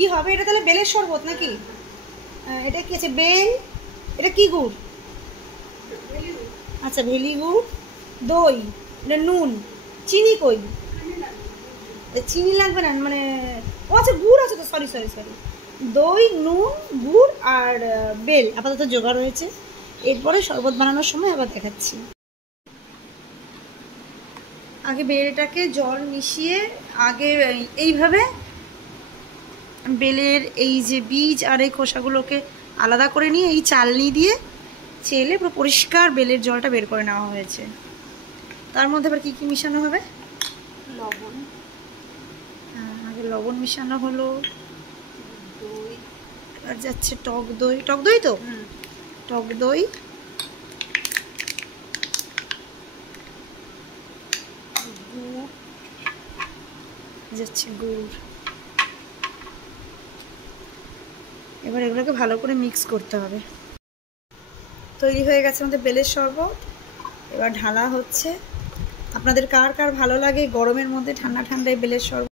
কি হবে এটা? তাহলে বেলের শরবত নাকি? এটা কি আছে? বেল। এটা কি গুড়? আচ্ছা, ভেলি গুড়, দই, এটা নুন, চিনি কই? চিনি লাগবে না মানে? ও আচ্ছা, গুড় আছে তো, সরি সরি সরি। দই, নুন, গুড় আর বেল আপাতত জোগাড় রয়েছে। এরপরে শরবত বানানোর সময় আবার দেখাচ্ছি। আগে বেলটাকে জল মিশিয়ে আগে এইভাবে বেলের এই যে বীজ আর এই খোসাগুলোকে আলাদা করে নিয়ে এই চালনি দিয়ে চেলে পুরো পরিষ্কার বেলের জলটা বের করে নেওয়া হয়েছে। তার মধ্যে আবার কী কী মিশানো হবে? লবণ। আগে লবণ মিশানো হলো, দই, আর যাচ্ছে টক দই। টক দই তো? টক দই, গুড়, যাচ্ছে গুড়। এবার এগুলোকে ভালো করে মিক্স করতে হবে। তৈরি হয়ে গেছে আমাদের বেলের শরবত। এবার ঢালা হচ্ছে। আপনাদের কার কার ভালো লাগে গরমের মধ্যে ঠান্ডা ঠান্ডায় বেলের শরবত?